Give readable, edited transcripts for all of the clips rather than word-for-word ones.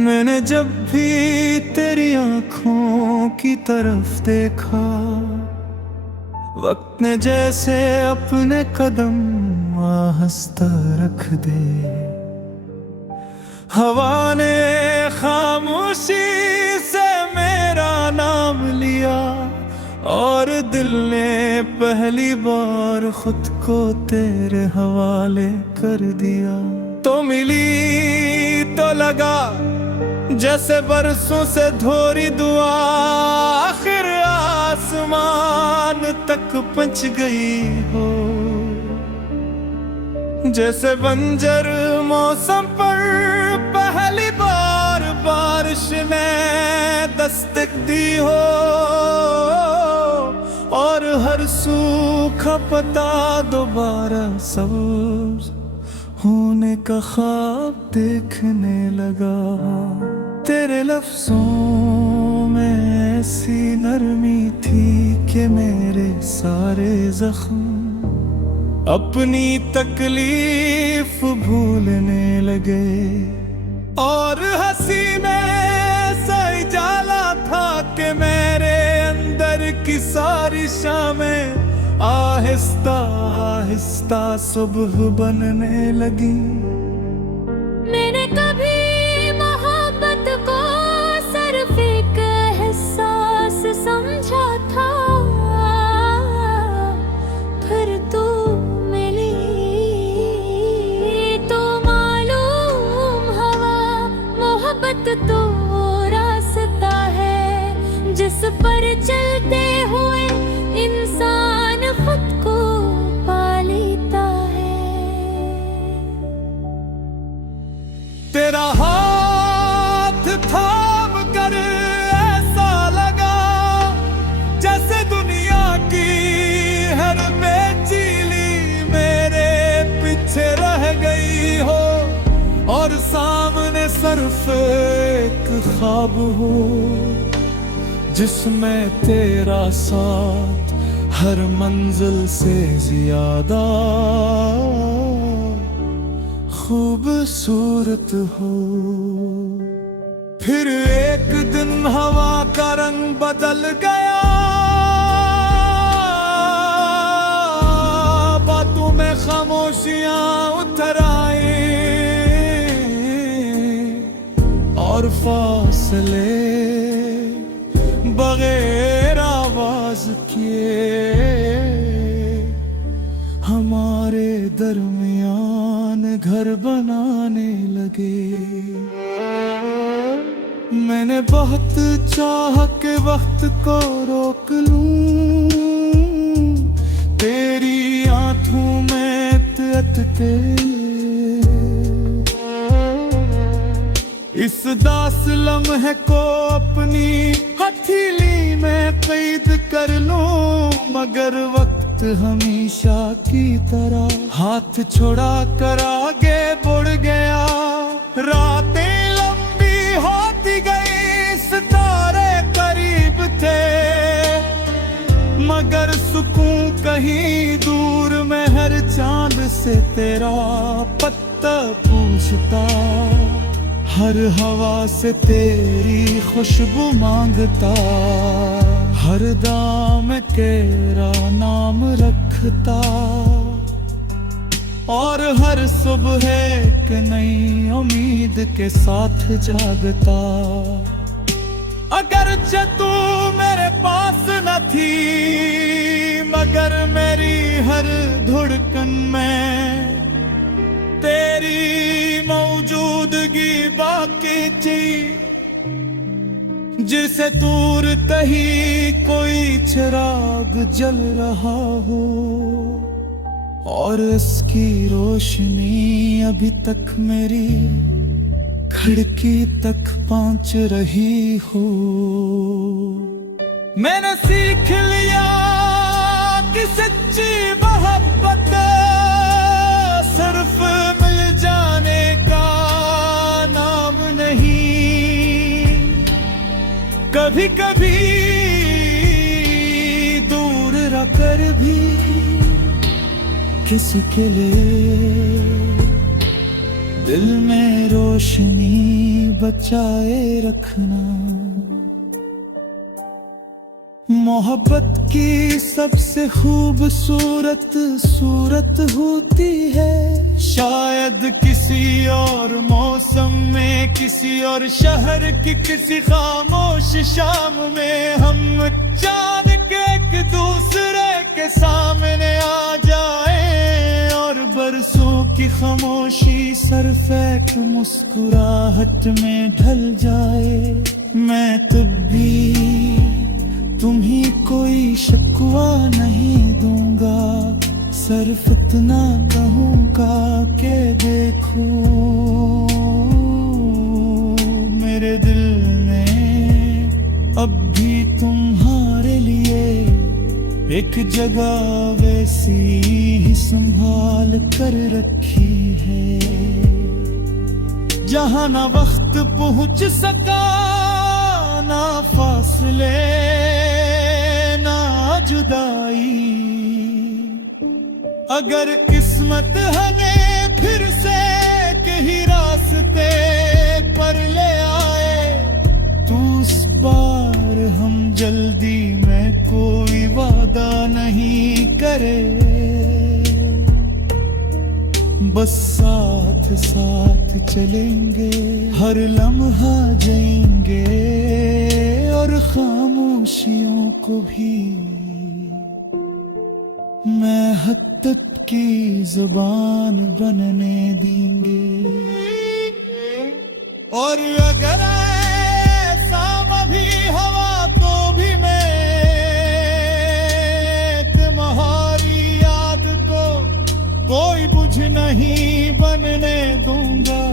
मैंने जब भी तेरी आंखों की तरफ देखा, वक्त ने जैसे अपने कदम आहिस्ता रख दे। हवा ने खामोशी से मेरा नाम लिया और दिल ने पहली बार खुद को तेरे हवाले कर दिया। तो मिली तो लगा जैसे बरसों से धोरी दुआ आखिर आसमान तक पहुंच गई हो। जैसे बंजर मौसम पर पहली बार बारिश ने दस्तक दी हो और हर सूखा पत्ता दोबारा सब्ज होने का ख्वाब देखने लगा। तेरे लफ्जों में ऐसी नरमी थी कि मेरे सारे जख्म अपनी तकलीफ भूलने लगे। और हंसी में सही जाला था कि मेरे अंदर की सारी शामें आहिस्ता आहिस्ता सुबह बनने लगी। मैंने कभी मोहब्बत को सिर्फ एक एहसास समझा था, फिर तू मिली तो मालूम हुआ मोहब्बत तो रास्ता है जिस पर चलते हुए इंसान खुद को पा लेता है। तेरा हाथ थाम कर ऐसा लगा जैसे दुनिया की हर बेचैनी मेरे पीछे रह गई हो और सामने सिर्फ एक ख्वाब हो जिसमें तेरा साथ हर मंजिल से ज्यादा खूबसूरत हो। फिर एक दिन हवा का रंग बदल गया, बातों में खामोशियां उतर आई और फासले बगैर आवाज किए हमारे दरमियान घर बनाने लगे। मैंने बहुत चाहा कि वक्त को रोक लूं, तेरी आंखों में तकते इस दास लम्हे को अपनी हथेली में कैद कर लूं, मगर वक्त हमेशा की तरह हाथ छोड़ा कर आगे बढ़ गया। रातें लंबी होती गई, सितारे करीब थे, मगर सुकून कहीं दूर में हर चांद से तेरा पत्ता पूछता, हर हवा से तेरी खुशबू मांगता, हर दाम तेरा नाम रखता और हर सुबह एक नई उम्मीद के साथ जागता। अगरचे तू मेरे पास न थी, मगर मेरी हर धड़कन में तेरी मौजूदगी बाकी थी, जिसे दूर कहीं कोई चिराग जल रहा हो और इसकी रोशनी अभी तक मेरी खिड़की तक पहुंच रही हो। मैंने सीख लिया कि सच्ची मोहब्बत सिर्फ मिल जाने का नाम नहीं, कभी कभी दूर रखकर भी किसी के लिए दिल में रोशनी बचाए रखना। मोहब्बत की सबसे खूबसूरत सूरत होती है, शायद किसी और मौसम में, किसी और शहर की किसी खामोश शाम में हम चांद के एक दूसरे के सामने आ जाए और बरसों की खामोशी सरफेक मुस्कुराहट में ढल जाए। मैं तब भी तुम्ही कोई शिकवा नहीं दूंगा, सिर्फ इतना कहूँगा कि देखो मेरे दिल ने अब भी तुम्हारे लिए एक जगह वैसी ही संभाल कर रखी है, जहाँ ना वक्त पहुँच सका, ना फासले ना जुदाई। अगर किस्मत हमें फिर से कहीं रास्ते पर ले आए, तो उस बार हम जल्दी में कोई वादा नहीं करे, बस साथ साथ चलेंगे, हर लम्हा जाएंगे और खामोशियों को भी मैं हद तक की जुबान बनने देंगे। और अगर ऐसा भी हवा तो भी मैं तुम्हारी याद को कोई बुझ नहीं बनने दूंगा।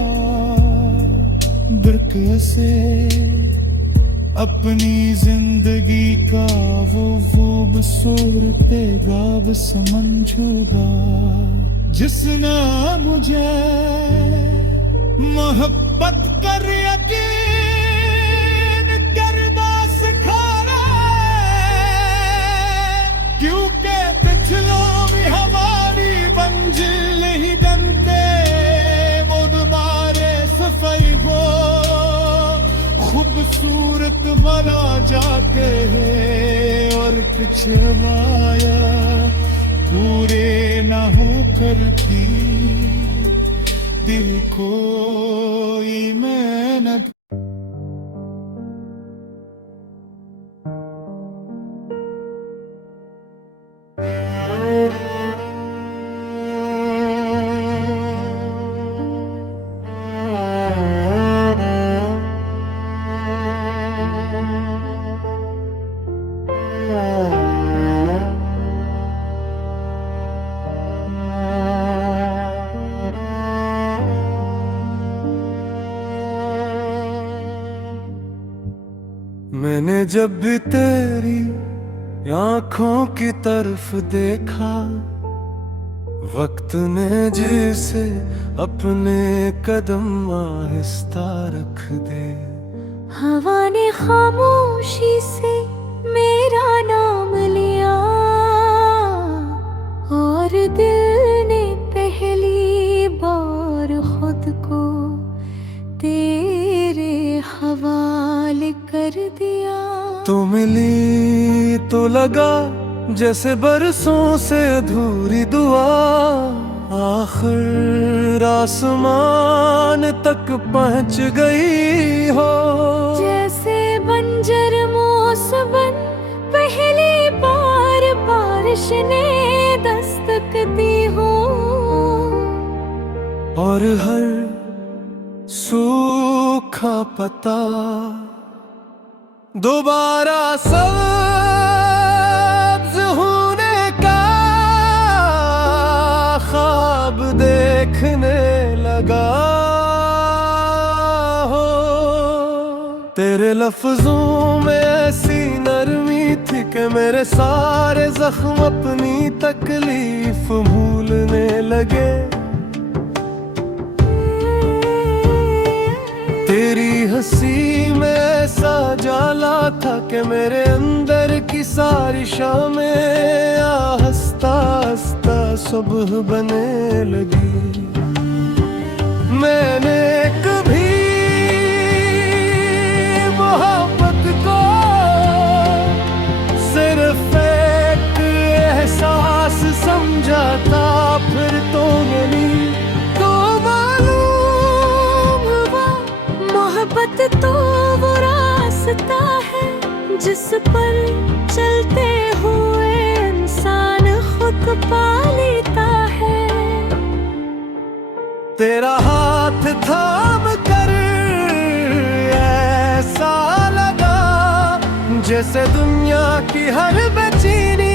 दिल से अपनी जिंदगी का वो खूबसूरते गाब समझूंगा, जिसने मुझे मोहब्बत कर यकीन करना सिखाया, क्योंकि पिछलों में हमारी मंजिल ही बनते वो दोबारे सफर हो खूबसूरत बना जाके है, और कुछ माया पूरे ना हो करती दिल कोई मेहनत। मैंने जब भी तेरी आंखों की तरफ देखा, वक्त ने जिसे अपने कदम आहिस्ता रख दे। हवा ने खामोशी से मेरा नाम लिया और दिल ने पहली बार खुद को तेरे हवाले कर दिया। तो मिली तो लगा जैसे बरसों से अधूरी दुआ, आखिर आसमान तक पहुंच गई हो। जैसे बंजर मौसम पहली बार बारिश ने दस्तक दी हो, और हर सूखा पता दोबारा सब्ज होने का ख्वाब देखने लगा हो। तेरे लफ्जों में ऐसी नरमी थी कि मेरे सारे जख्म अपनी तकलीफ भूलने लगे। तेरी हंसी में ऐसा जाला था कि मेरे अंदर की सारी शामें हंसता हंसता सुबह बने लगी। मैंने कभी वक्त तो वो रास्ता है जिस पर चलते हुए इंसान खुद पा लेता है। तेरा हाथ थाम कर ऐसा लगा जैसे दुनिया की हर बेचैनी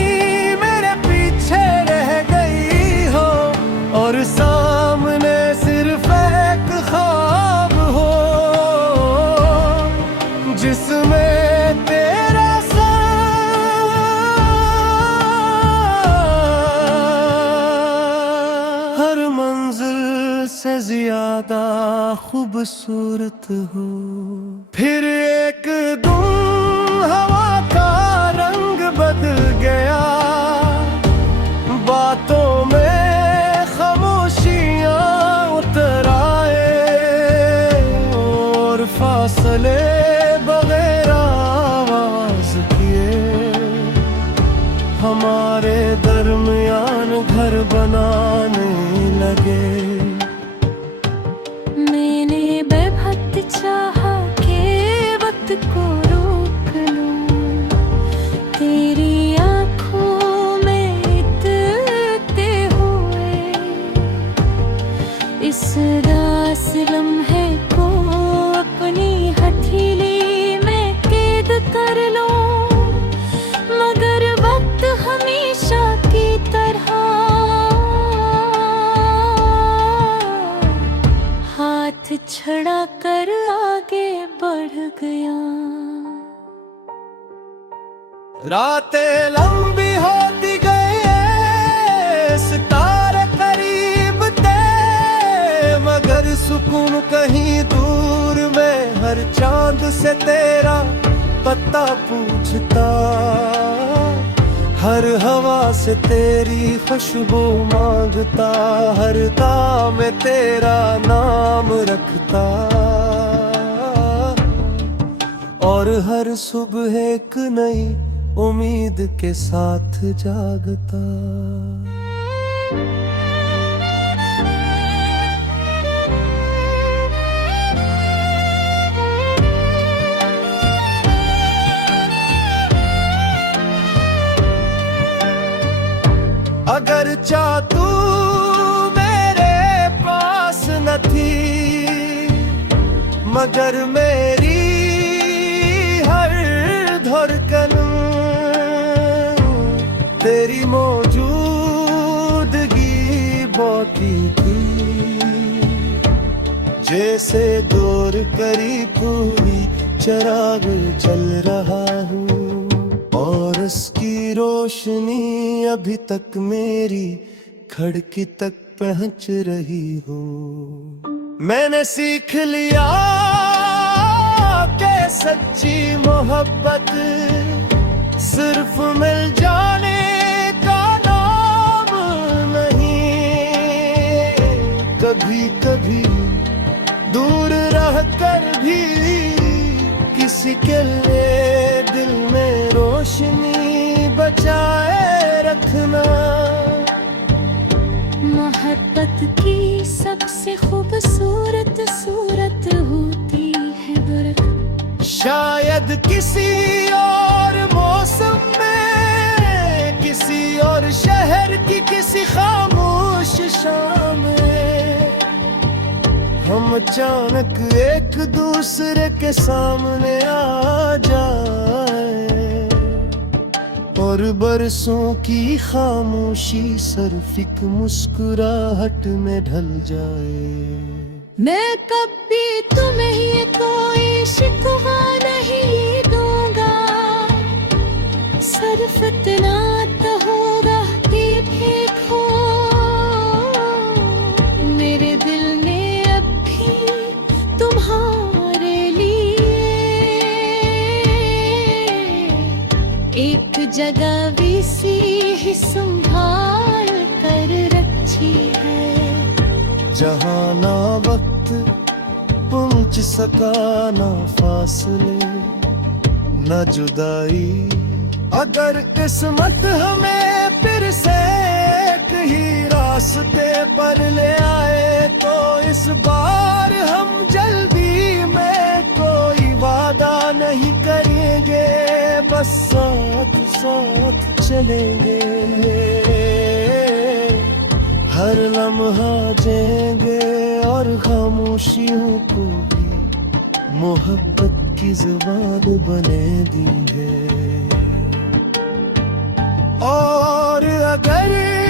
मेरे पीछे रह गई हो, और सामने सिर्फ एक ख्वाब हो जिसमें तेरा हर मंजिल से ज्यादा खूबसूरत हो। फिर एक दिन हवा का रंग बदल गया, बातों में खामोशियां उतर आए और फासले बगैर आवाज किए हमारे दरमियान घर बनाने लगे। मैंने बेवक्त चाहा के वक्त को रोक लूं, तेरी आंखों में इतरते हुए इस रास लम्हे को अपनी हथेली में कैद कर लूं, मगर वक्त हमेशा की तरह हाथ छड़ा कर आगे बढ़ गया। रातें लंबी होती गई, सितारे करीब थे, मगर सुकून कहीं दूर में हर चांद से तेरा पता पूछता, हर हवा से तेरी खुशबू मांगता, हर दाम में तेरा नाम रखता, और हर सुबह एक नई उम्मीद के साथ जागता। अगर चाह तू मेरे पास न थी, मगर मेरी हर धड़कन तेरी मौजूदगी बाकी थी। जैसे दूर करी पूरी चिराग जल रहा हूँ और उसकी रोशनी अभी तक मेरी खिड़की तक पहुंच रही हो। मैंने सीख लिया कि सच्ची मोहब्बत सिर्फ मिल जाने का नाम नहीं, कभी कभी दूर रहकर भी किसी के लिए दिल में रोशनी बचाए रखना। मोहब्बत की सबसे खूबसूरत सूरत होती है बरख, शायद किसी और मौसम में, किसी और शहर की किसी खामोश शाम में हम अचानक एक दूसरे के सामने आ जाए और बरसों की खामोशी सिर्फ एक मुस्कुराहट में ढल जाए। मैं कभी तुम्हें ये कोई शिकवा नहीं दूंगा, सिर्फ इतना तो होगा कि देखो मेरे दिल ने अब भी तुम्हारे लिए एक जगह भी सी ही संभाल कर रखी है, जहाँ ना वक्त पहुँच सका ना फासले ना जुदाई। अगर किस्मत हमें फिर से एक ही रास्ते पर ले आए तो इस बार हम जल्दी में को साथ साथ चलेंगे, हर लम्हा जिएंगे और खामोशियों को भी मोहब्बत की जुबान बने देंगे। और अगर